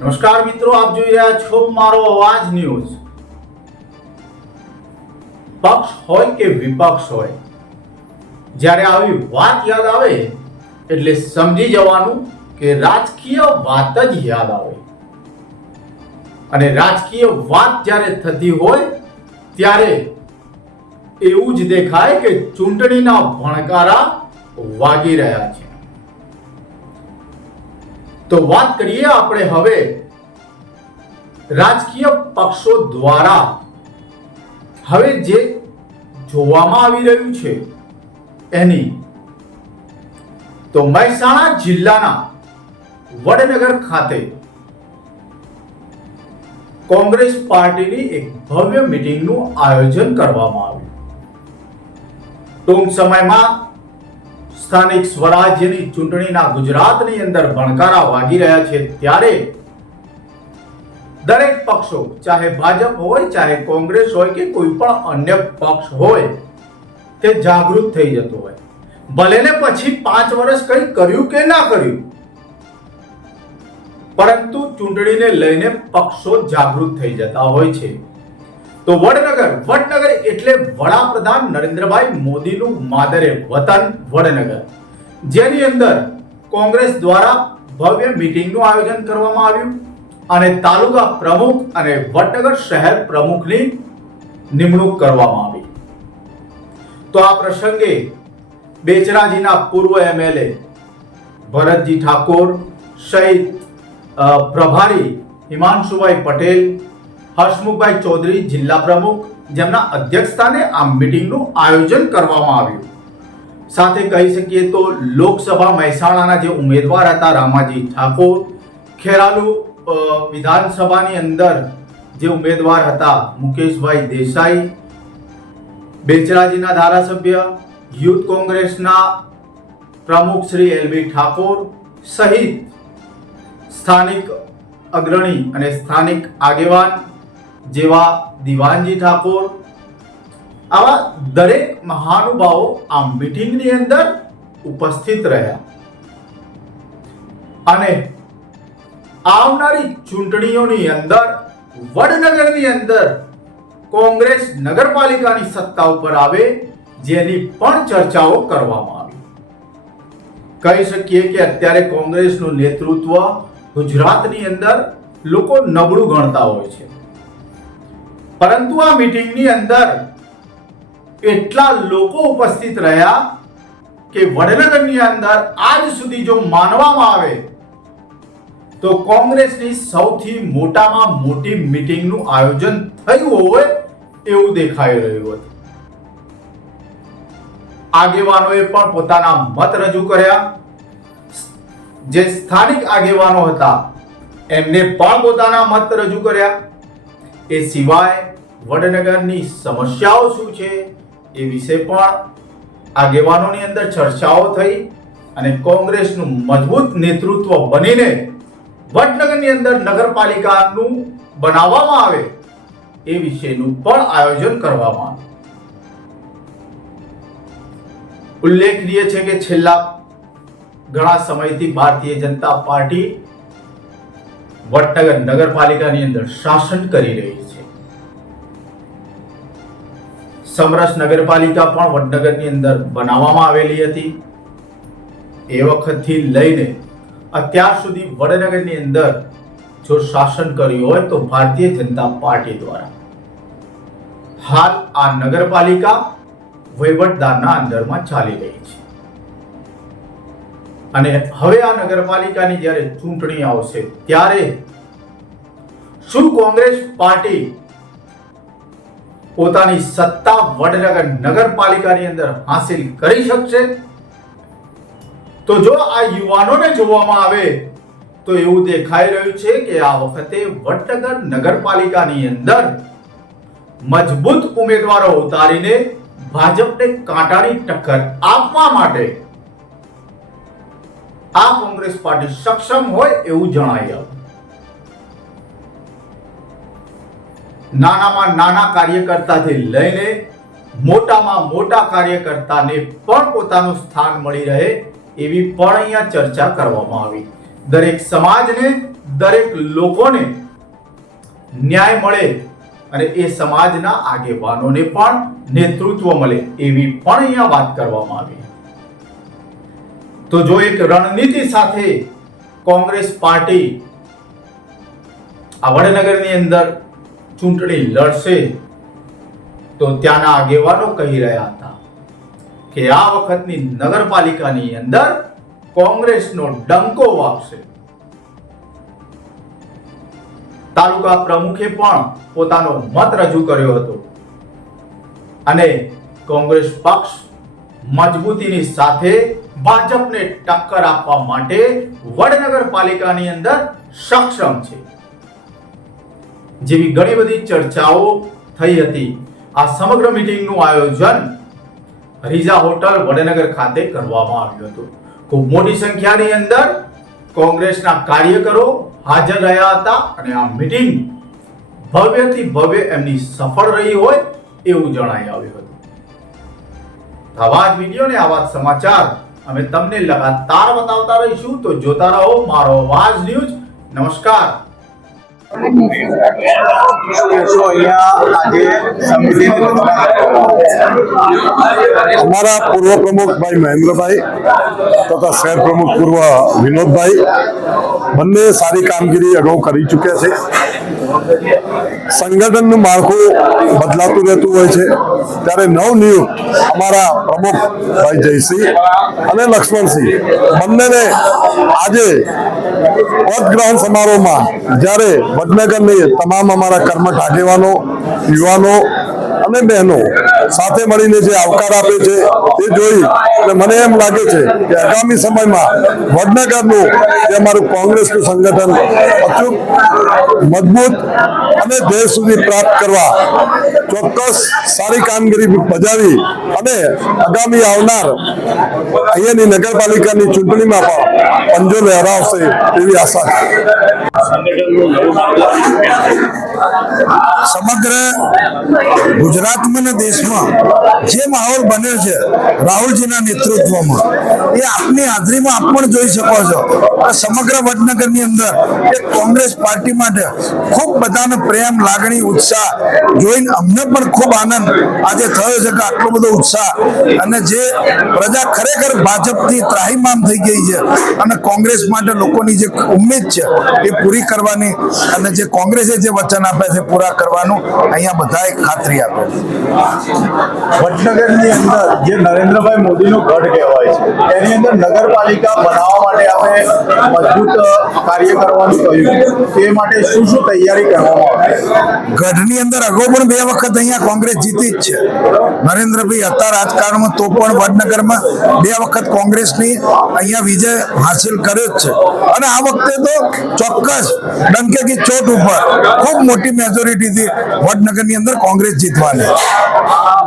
નમસ્કાર મિત્રો, આપ જોઈ રહ્યા છો મારો અવાજ ન્યૂઝ. પક્ષ હોય કે વિપક્ષ હોય, જ્યારે આવી વાત યાદ આવે, એટલે સમજી જવાનું કે રાજકીય વાત જ યાદ આવે. અને રાજકીય વાત જ્યારે થતી હોય, ત્યારે એવું જ દેખાય કે ચૂંટણીના ભણકારા વાગી રહ્યા છે. તો વાત કરીએ આપણે હવે રાજકીય પક્ષો દ્વારા. હવે જે જોવામાં આવી રહ્યું છે એની. તો મહેસાણા જિલ્લાના વડનગર ખાતે કોંગ્રેસ પાર્ટીની એક ભવ્ય મિટિંગનું આયોજન કરવામાં આવ્યું. ટૂંક સમયમાં સ્થાનિક સ્વરાજ્યની ચૂંટણીના ગુજરાતની અંદર ભણકારા વાગી રહ્યા છે ત્યારે દરેક પક્ષો, ચાહે ભાજપ હોય, ચાહે કોંગ્રેસ હોય કે કોઈ પણ અન્ય પક્ષ હોય, તે જાગૃત થઈ જતો હોય. ભલે ને પછી પાંચ વર્ષ કંઈ કર્યું કે ના કર્યું, પરંતુ ચૂંટણીને લઈને પક્ષો જાગૃત થઈ જતા હોય છે. તો વડનગર વડનગર એટલે વડાપ્રધાન નરેન્દ્રભાઈ મોદીનું માદરે વતન વડનગર. જેની અંદર કોંગ્રેસ દ્વારા ભવ્ય મીટિંગનું આયોજન કરવામાં આવ્યું અને તાલુકા પ્રમુખ અને વડનગર શહેર પ્રમુખની નિમણૂક કરવામાં આવી. તો આ પ્રસંગે બેચરાજીના પૂર્વ એમએલએ ભરતજી ઠાકોર સહિત પ્રભારી હિમાંશુભાઈ પટેલ હર્ષમુખભાઈ ચૌધરી જિલ્લા પ્રમુખ જેમના અધ્યક્ષસ્થાને આ મિટિંગનું આયોજન કરવામાં આવ્યું. સાથે કહી શકીએ તો લોકસભા મહેસાણાના જે ઉમેદવાર હતા રામાજી ઠાકોર, ખેરાલુ વિધાનસભાની અંદર જે ઉમેદવાર હતા મુકેશભાઈ દેસાઈ, બેચરાજીના ધારાસભ્ય, યુથ કોંગ્રેસના પ્રમુખ શ્રી એલબી ઠાકોર સહિત સ્થાનિક અગ્રણી અને સ્થાનિક આગેવાન જેવા દિવાનજી ઠાકોર, આવા દરેક મહાનુભાવો આ મીટિંગની અંદર ઉપસ્થિત રહ્યા. અને આવનારી ચૂંટણીઓની અંદર, વડનગરની અંદર કોંગ્રેસ નગરપાલિકાની સત્તા ઉપર આવે, જેની પણ ચર્ચાઓ કરવામાં આવી. કહી શકીએ કે અત્યારે કોંગ્રેસનું નેતૃત્વ ગુજરાતની અંદર લોકો નબળું ગણતા હોય છે. પરંતુ આ મીટિંગની અંદર એટલા લોકો ઉપસ્થિત રહ્યા કે વડનગરની અંદર આજ સુધી જો માનવામાં આવે તો કોંગ્રેસની સૌથી મોટામાં મોટી મીટિંગનું આયોજન થયું હોય એવું દેખાઈ રહ્યું હતું. આગેવાનોએ પણ પોતાના મત રજૂ કર્યા. જે સ્થાનિક આગેવાનો હતા, એમને પણ પોતાના મત રજૂ કર્યા. એ સિવાય વડનગરની સમસ્યાઓ શું છે એ વિશે પણ આગેવાનોની અંદર ચર્ચાઓ થઈ અને કોંગ્રેસનું મજબૂત નેતૃત્વ બનીને વડનગરની અંદર નગરપાલિકાનું બનાવવામાં આવે એ વિશેનું પણ આયોજન કરવામાં આવ્યું ઉલ્લેખનીય છે કે છેલ્લા ઘણા સમયથી ભારતીય જનતા પાર્ટી વડનગર નગરપાલિકાની અંદર શાસન કરી રહી છે. સમરસ નગરપાલિકા પણ વડનગરની અંદર બનાવવામાં આવેલી હતી. એ વખતથી લઈને અત્યાર સુધી વડનગરની અંદર જો શાસન કર્યું હોય તો ભારતીય જનતા પાર્ટી દ્વારા. હાલ આ નગરપાલિકા વહીવટદારના અંદરમાં ચાલી રહી છે. અને હવે આ નગરપાલિકાની જ્યારે ચૂંટણી આવશે, ત્યારે શું કોંગ્રેસ પાર્ટી પોતાની સત્તા વડનગર નગરપાલિકાની અંદર હાંસિલ કરી શકશે? તો જો આ યુવાનોને જોવામાં આવે, તો એવું દેખાઈ રહ્યું છે કે આ વખતે વડનગર નગરપાલિકાની અંદર મજબૂત ઉમેદવારો ઉતારીને ભાજપને કાંટાની ટક્કર આપવા માટે આ કોંગ્રેસ પાર્ટી સક્ષમ હોય એવું જણાઈ નાનામાં નાના કાર્યકર્તાથી લઈને મોટામાં મોટા કાર્યકર્તાને પણ પોતાનું સ્થાન મળી રહે એવી પણ અહીંયા ચર્ચા કરવામાં આવી. દરેક સમાજને, દરેક લોકોને ન્યાય મળે અને એ સમાજના આગેવાનોને પણ નેતૃત્વ મળે એવી પણ અહીંયા વાત કરવામાં આવી. તો જો એક રણનીતિ સાથે કોંગ્રેસ પાર્ટી આ વડનગરની અંદર ચૂંટણી લડશે, તો ત્યાંના આગેવાનો કહી રહ્યા હતા કે આ વખતની નગરપાલિકાની અંદર કોંગ્રેસનો ડંકો વાગશે. તાલુકા પ્રમુખે પણ પોતાનો મત રજૂ કર્યો હતો અને કોંગ્રેસ પક્ષ મજબૂતીની સાથે ભાજપને ટક્કર આપવા માટે વડનગર પાલિકાની અંદર સક્ષમ છે. જેવી ઘણી બધી ચર્ચાઓ થઈ હતી. આ સમગ્ર મીટિંગનું આયોજન રીઝા હોટલ વડનગર ખાતે કરવામાં આવ્યું હતું. ખૂબ મોટી સંખ્યાની અંદર કોંગ્રેસના કાર્યકરો હાજર રહ્યા હતા અને આ મીટિંગ ભવ્યથી ભવ્ય એમની સફળ રહી હોય એવું જણાઈ આવ્યું હતું. આવા જ વીડિયો ને આવા સમાચાર અમે તમને લગાતાર બતાવતા રહીશું. તો જોતા રહો મારો અવાજ ન્યૂઝ. નમસ્કાર. અમારા પૂર્વ પ્રમુખ ભાઈ મહેન્દ્રભાઈ તથા શહેર પ્રમુખ પૂર્વ વિનોદભાઈ બંને સારી કામગીરી અગાઉ કરી ચૂક્યા છે. સંગઠનનું માળખું બદલાતું રહેતું હોય છે. ત્યારે નવનિયુક્ત અમારા પ્રમુખ ભાઈ જયસિંહ અને લક્ષ્મણસિંહ બંનેને આજે પદગ્રહણ સમારોહમાં જ્યારે વડનગરની તમામ અમારા કર્મઠ આગેવાનો, યુવાનો અને બહેનો સાથે મળીને જે આવકાર આપે છે એ જોઈ અને મને એમ લાગે છે કે આગામી સમયમાં વડનગરનું જે અમારું કોંગ્રેસનું સંગઠન અચૂક મજબૂત અને દેશ સુધી પ્રાપ્ત કરવા ચોક્કસ સારી કામગીરી બજાવી અને આગામી આવનાર અહીંયાની નગરપાલિકાની ચૂંટણીમાં પણ પંજો લહેરાવશે એવી આશા સમગ્ર ગુજરાતમાં અને દેશમાં જે માહોલ બન્યો છે રાહુલજીના નેતૃત્વમાં, એ આપની હાજરીમાં આપ પણ જોઈ શકો છો. આ સમગ્ર વડનગરની અંદર એક કોંગ્રેસ પાર્ટી માટે ખૂબ બધાનો પ્રેમ, લાગણી, ઉત્સાહ જોઈને અમને પણ ખૂબ આનંદ આજે થયો છે કે આટલો બધો ઉત્સાહ અને જે પ્રજા ખરેખર ભાજપથી ત્રાહીમામ થઈ ગઈ છે અને કોંગ્રેસ માટે લોકોની જે ઉમેદ છે એ પૂરી કરવાની અને જે કોંગ્રેસે જે વચન આપે છે પૂરા કરવાનું, અહીંયા બધાએ ખાતરી આપે છે. વડનગરની અંદર જે નરેન્દ્રભાઈ મોદીનો ગઢ કહેવાય છે, તેની અંદર નગરપાલિકા બનાવવા માટે આપણે મજબૂત કાર્ય કરવાનું કહ્યું. તે માટે શું શું તૈયારી કરવામાં આવે? ગઢની અંદર અગાઉ પણ બે વખત અહીંયા કોંગ્રેસ જીતી જ છે. નરેન્દ્રભાઈ હતા રાજકારણમાં, તો પણ વડનગરમાં બે વખત કોંગ્રેસની અહીંયા વિજય હાસિલ કર્યો જ છે. અને આ વખતે તો ચોક્કસ ડંકે ચોટ ઉપર ખૂબ મોટી મેજોરિટીથી વડનગરની અંદર કોંગ્રેસ જીતવાની. Oh!